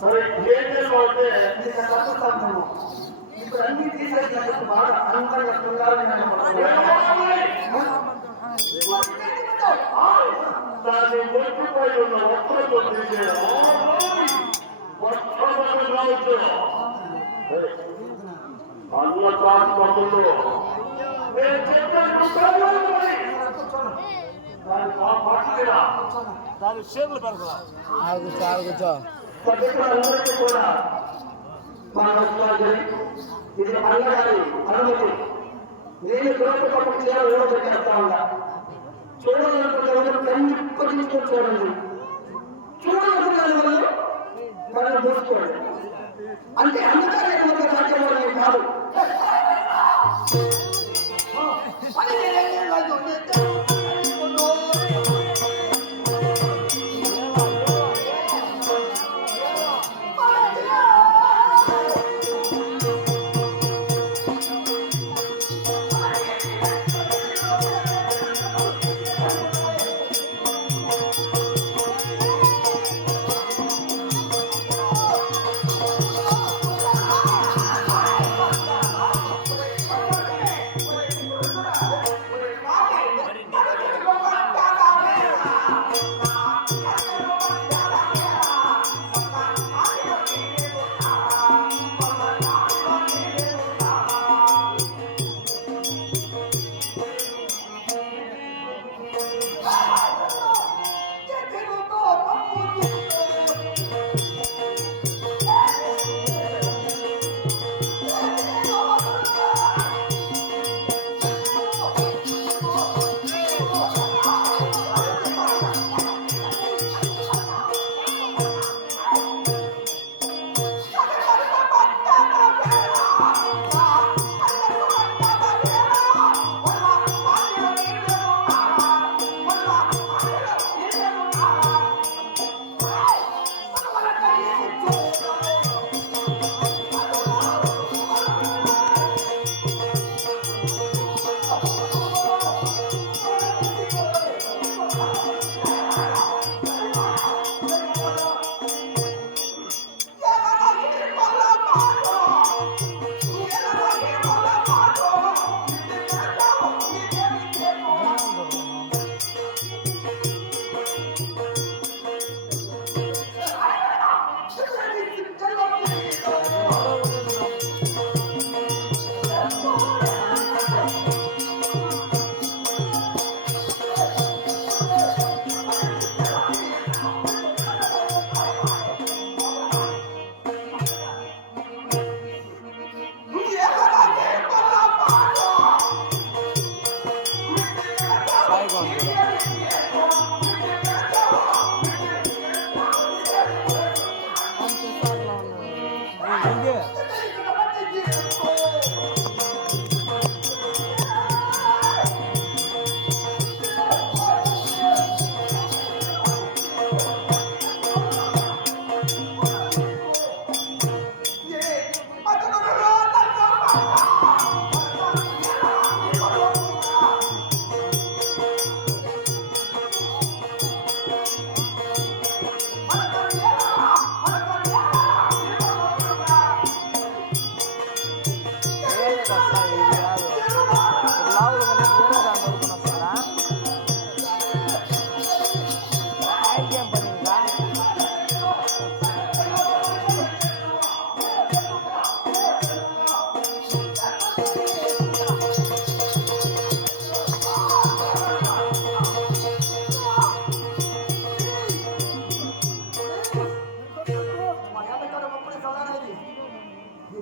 సరే కేజీలు అయితే నీకు కట్టుతాను ఇప్పుడు అన్ని తీసేసినట్టు బాగా అందంగా దాన్ని మర్చిపోయి ఉన్న ఒక్కరితో రావచ్చు అందులో కాదు తమ్ముళ్ళు నేను చెప్పాను దాని షేర్లు పెడతా అందరికీ కూడా మన ఇది అన్నగారి అనుమతి నేను గృహపక్షం చేయాలి చేస్తా ఉన్నా చూడాలనుకుంటే కళ్ళు చూడండి చూడాలనుకున్న వాళ్ళు కళ్ళు మూసుకోండి అంటే అన్నగారి సాధ్యమని కాదు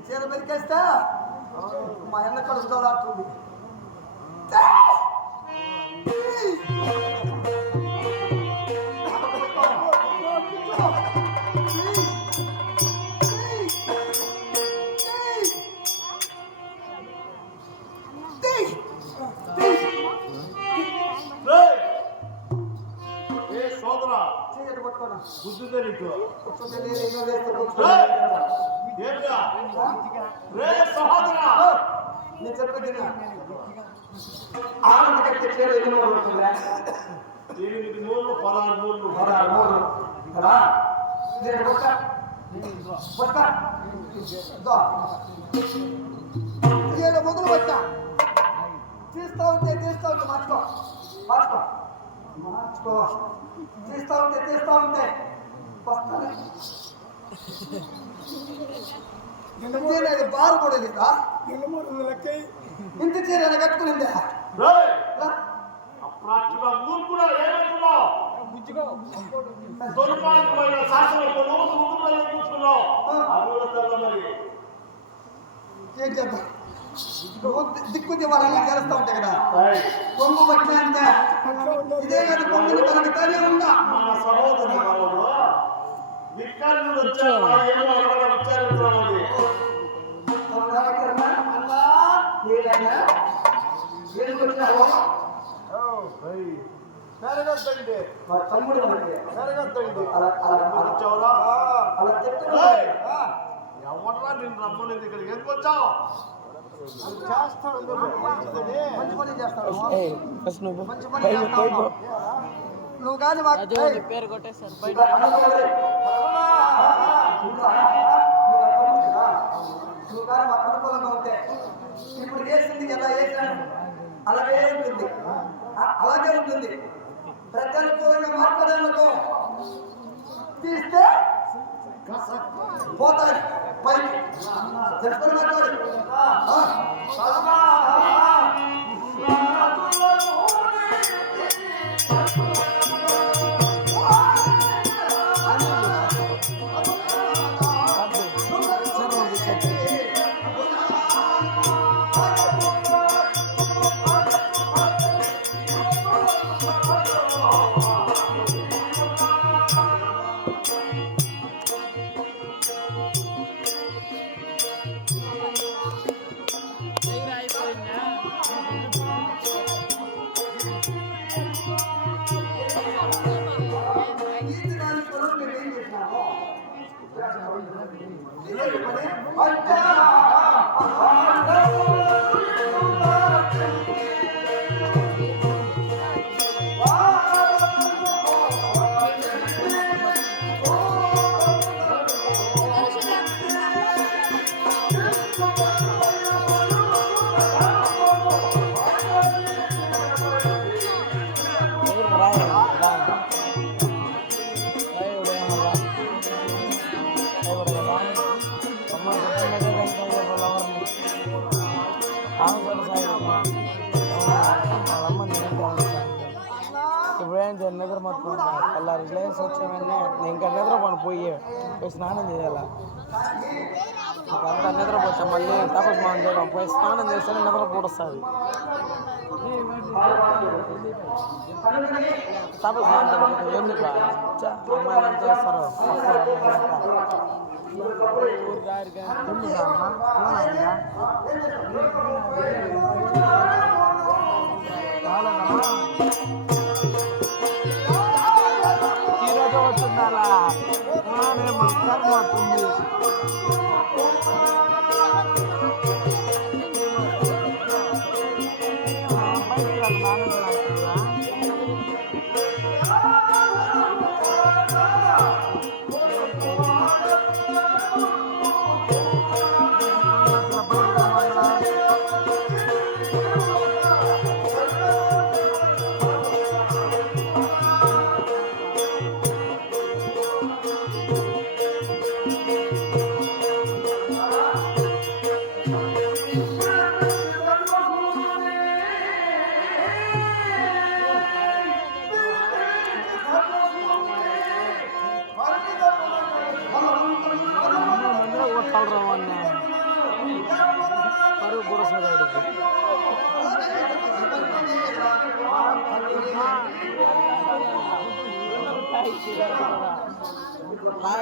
చీర పెరికేస్తా మా అన్న కడుపు తోలాడుతుంది. నేను చెప్పేది ఆనంద కట్టే చీర ఎన్నో 8 మూలు 16 మూలు కదా మొదలు వచ్చా తీస్తా ఉంటే మార్చుకో తీస్తా ఉంటే వస్తాను. బారు కూడా లేదా ఇంత చీర కట్టుకునిందా ఏం చేద్దాం దిక్కు దివాళంగా చేస్తా ఉంటాయి కదా కొంగు పట్టినంత ఇదే కదా కొంగుని కలుగుతానే ఉందా మన సహోదరు తమ్ముడు ఎవరా నేను రమ్మని దగ్గరికి ఎందుకు వచ్చావు? నువ్వు కానీ పేరు కొట్టేసారు నువ్వు కానీ మా అనుకూలంగా ఉంటే ఇప్పుడు వేసింది ఎలా వేసాను అలాగే ఉంటుంది ప్రజానుకూలంగా మాట్లాడాలనుకో తీస్తే పోతాయి పైకి తెలుసుకొని మాట్లాడు. నిద్ర మొత్తం అలా రిలయన్స్ వచ్చామని ఇంకా నిద్రపోను పోయి స్నానం చేయాల అంతా నిద్రపోతాం మళ్ళీ తపస్మానం చేయడం పోయి స్నానం చేస్తే నిద్ర పూడొస్తుంది తపస్మానం ఎందుకు అమ్మాయిలు ఎంత చేస్తారు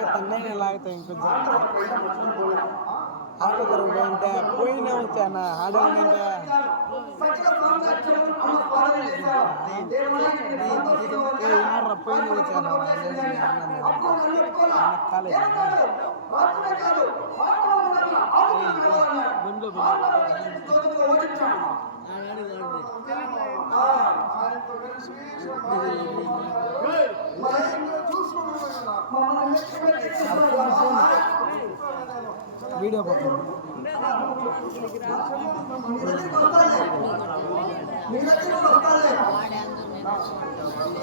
तन्ने लागता इंకొంచెం ఆట దొరకంటే పోయినా వచ్చానా ఆడలంటే యార పోయిన వచ్చానా కాలేజ్ వీడియో పక్కన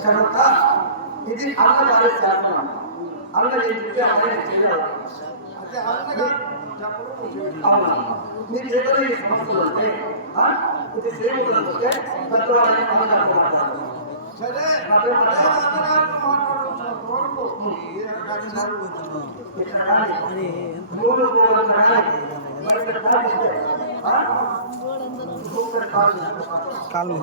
కనుక ఇది అన్నగారి శాసనం. అన్న ఏంటంటే అన్న చేయలేదు. అవునా మీకు ఏదైనా ఈ సమస్యలు వస్తే ఇది సేవలు వస్తే పెద్దవాళ్ళని అన్నగారు సరే కాలు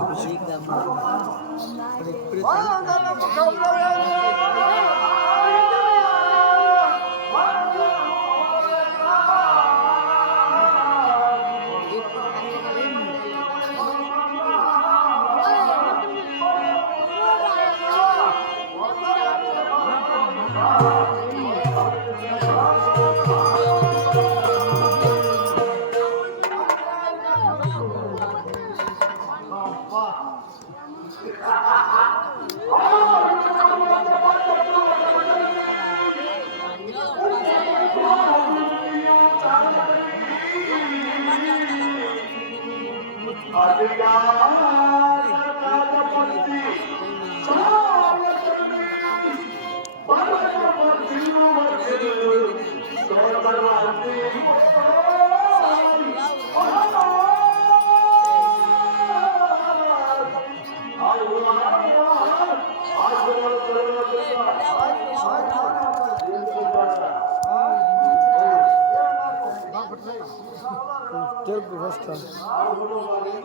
తెలుగు ఫస్ట్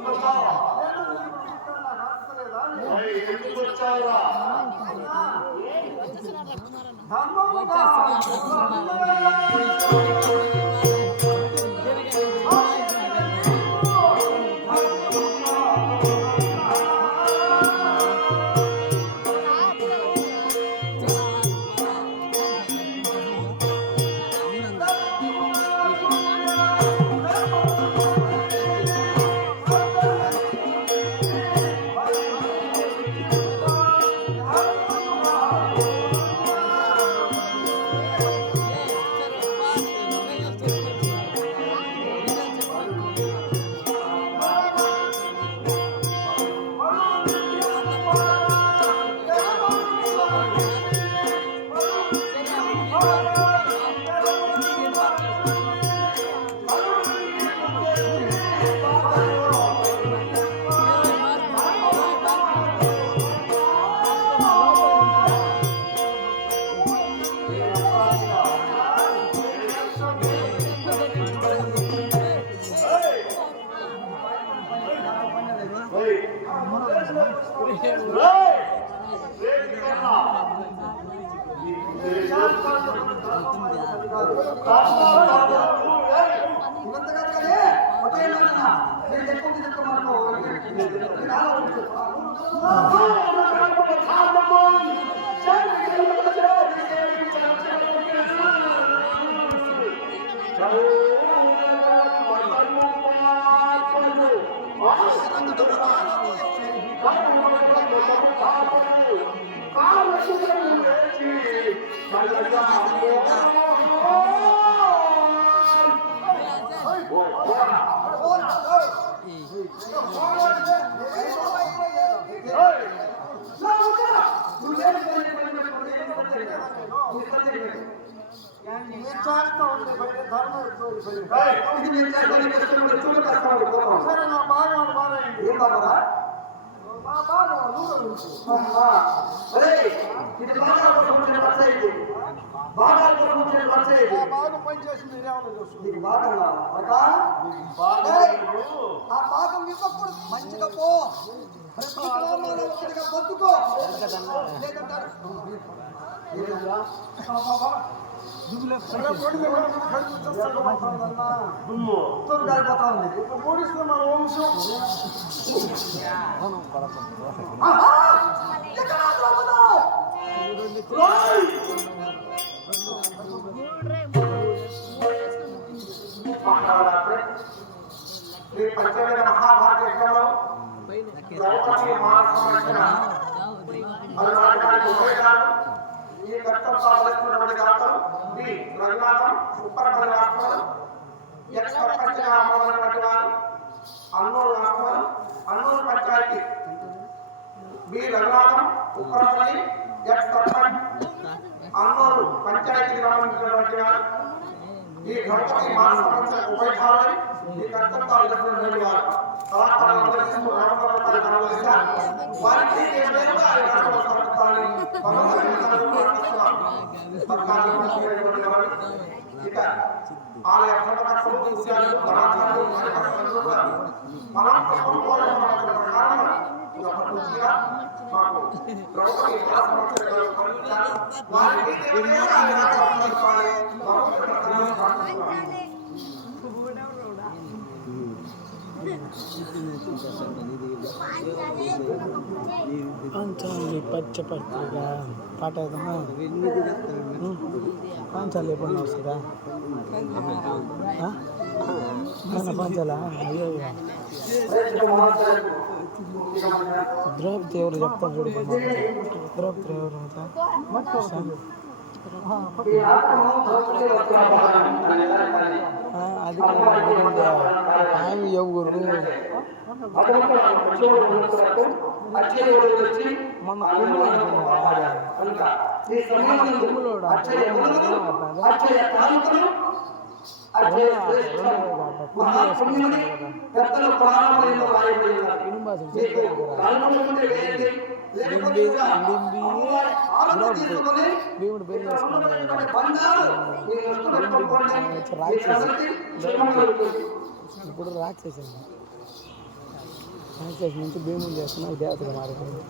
ఇది బాగా కోసం వచ్చే వచ్చేది బాగా పని చేసి మీరేమన్నా చూస్తుంది నీకు బాగా ఆ భాగం ఇవ్వకూడదు మంచిగా పో మంచిగా బతుకో లేదంటారు గారిపోతా ఉంది పోలీసులు మన వంశం ఈ పంచవేద మహాభారత యుద్ధంలో ద్రౌపది మహాసంరక్షణ అలనాటి ఉభయగారు ఈ కర్తవ్యం ఆలోచిస్తున్నటువంటి గారు బి రఘునాథం ఉప్పరపల్లి రాష్ట్రం ఎక్స్ సర్పంచ్గా అమలైనటువంటి వారు అన్నూరు రాష్ట్రం అన్నూరు పంచాయతీ బి రఘునాథం ఉప్పరపల్లి ఎక్స్ సర్పంచ్ అన్నూరు పంచాయతీ సంబంధించినటువంటి వారు ఈ గణపతి మహాసంరక్షణ ఉభయగారు ఈ కర్తవ్యం ఆలోచిస్తున్నటువంటి వారు పాంచాలి పచ్చ పచ్చిగా పాట ఏదమ్మా పాంచాలి ఎప్పుడు వస్తుందా పాంచాలా అయ్యో ద్రౌపది ఎవరు చెప్తారు చూడు ద్రౌపది ఎవరు అది ఆమె ఎవరు మొన్న కుమ్ములోడు భీముడు పేరు ఇప్పుడు రాక్షసి రాక్షసి నుంచి భీముడు చేస్తున్నా దేవతగా మారిపోయింది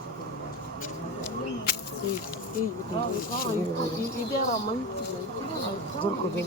ఇదేనా మంచి దొరుకుతుంది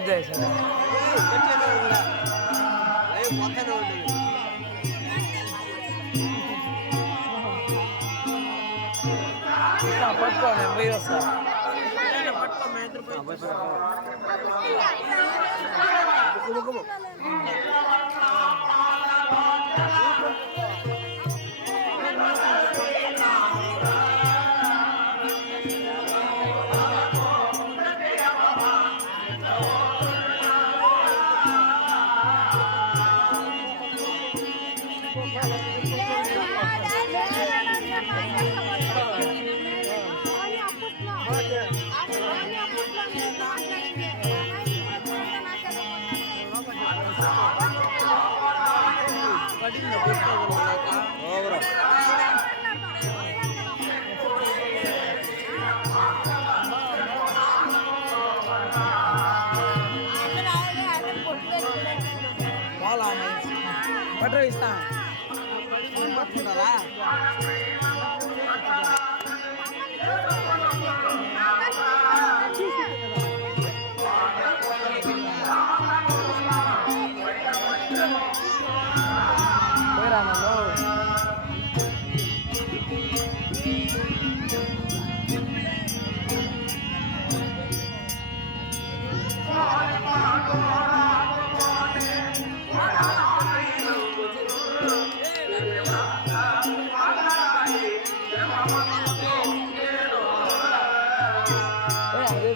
ఆఫ్ చేసా పట్టుకో నేను పోయి వస్తా పట్టు ఇస్తా పట్టుకుంటారా పోయిరా నన్ను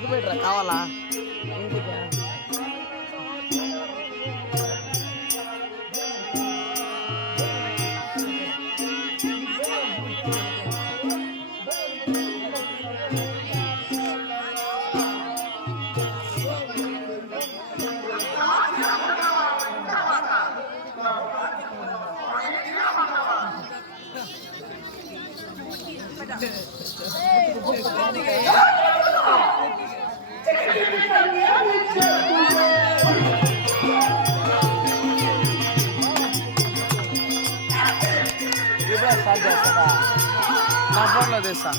పెట్టరా కావాలా ఇంటికా స్టార్ట్ చేస్తారా నా ఫోన్లో తెస్తా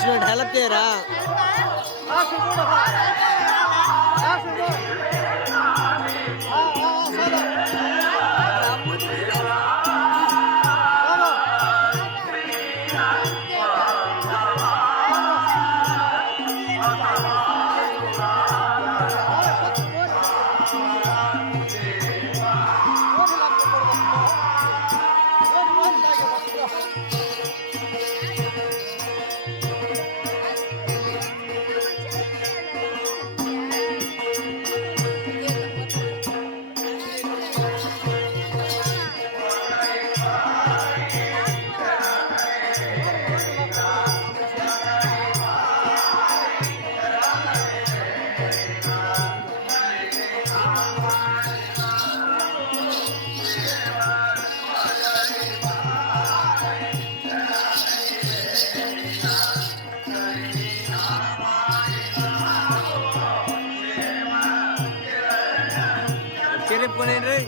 చేసినాడు హెల్ప్ చేయరా చెరుపుకొని రే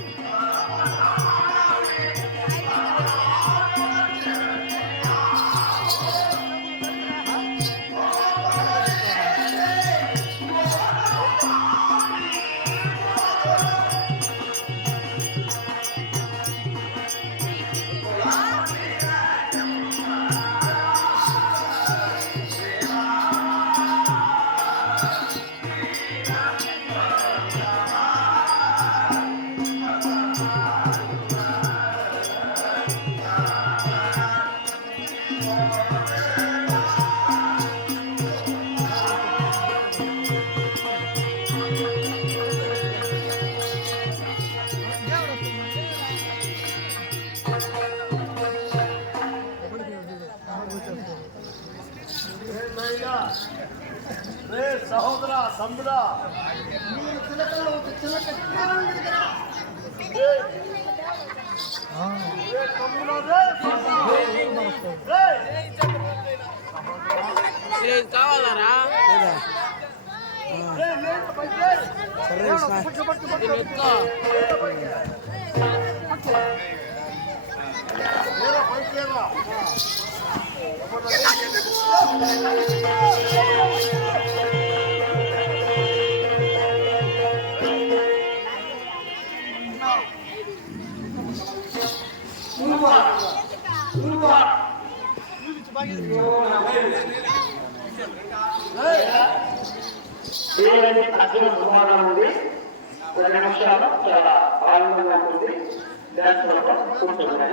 సహోదరా తమ్ముడా కావాలరా ఏదైతే అర్జున సంహారం ఉంది 2 నిమిషాలు చాలా ఆనందంగా ఉంటుంది డాన్స్ వల్ల కూర్చోండి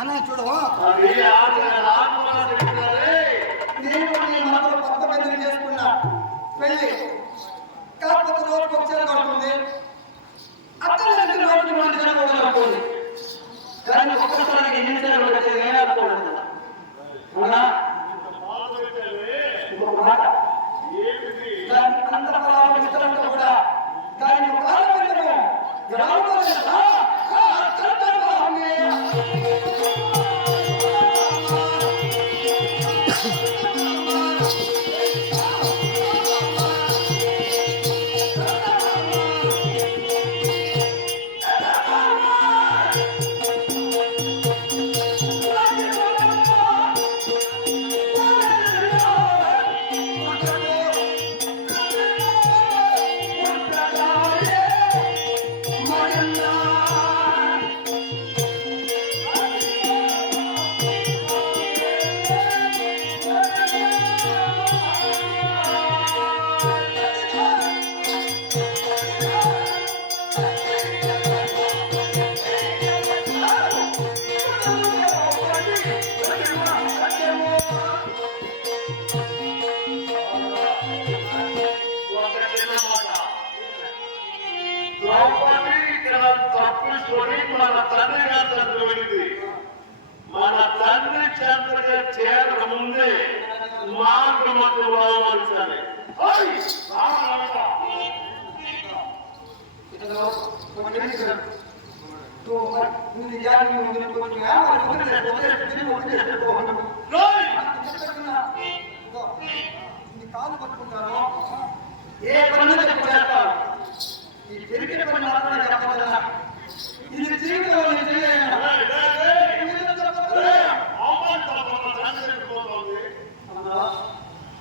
అన్న చూడు అది ఆత్మ తింటారే. నేను నీ మాత్రం కొత్త పెళ్లి చేసుకున్నా పెళ్లి కాకపోతే రోజుకి ఒక చీర కడుతుంది అక్కడ రోజుకి రెండు చీర కూడా కడుతుంది కానీ ఒక్కసారికి ఎన్ని చీరలు కట్టేది నేను అనుకోలేదు అవునా ఇంకొక మాట దాని అంత మిత్రంతో కూడా దాని కాలమంతము గ్రామంలో తప్పించుకొని మన తండ్రి గారి దగ్గర వెళ్ళింది. మన తండ్రి చెంతగా చేరక ముందే మార్గమధ్య అవమానించాలి. కాలు పట్టుకుంటాను ఏ పనులు చెప్పుకుంటారు ఈ తిరిగిన పని మాత్రమే చెప్పగలరా ఇది జీవితంలో నేను చేయలేను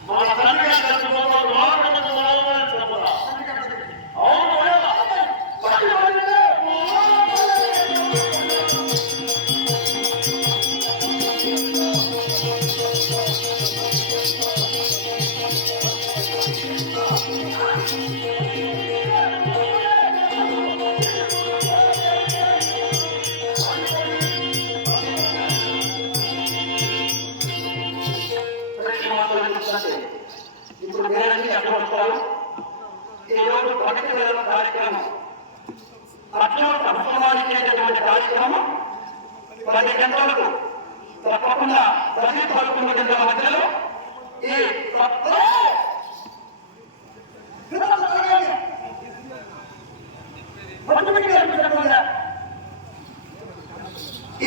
మన తండ్రి గారి దగ్గర మార్గమధ్య అవమానించాలి. అవును ఇప్పుడు వేరే చెప్పవచ్చు ఈ రోజు పవిత్ర కార్యక్రమం అట్లా సమావేశించేటువంటి కార్యక్రమం 10 గంటలకు తప్పకుండా 10-11 గంటల మధ్యలో ఈ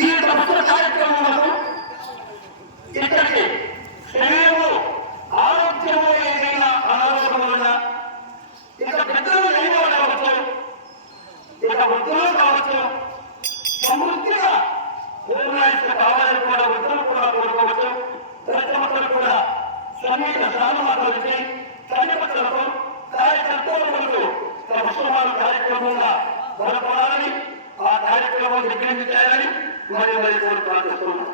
ఈ ప్రస్తుత కార్యక్రమంలో ఇక్కడికి శరీరము ఆరోగ్యము ఏదైనా అనారోగ్యం వల్ల ఇక పెద్దలు ఏమో కావచ్చు ఇక వృద్ధులు కావచ్చు సమృద్ధిగా పూర్ణాయుష్ట కావాలని కూడా వృద్ధులు కూడా కోరుకోవచ్చు ప్రజలు కూడా సమీప గ్రామాలు వచ్చి కార్యకర్తలతో కార్యకర్తలకు ప్రభుత్వాలు కార్యక్రమంగా బలపడాలని ఆ కార్యక్రమం నిర్వహించాలని మరి కోరుతున్నాను.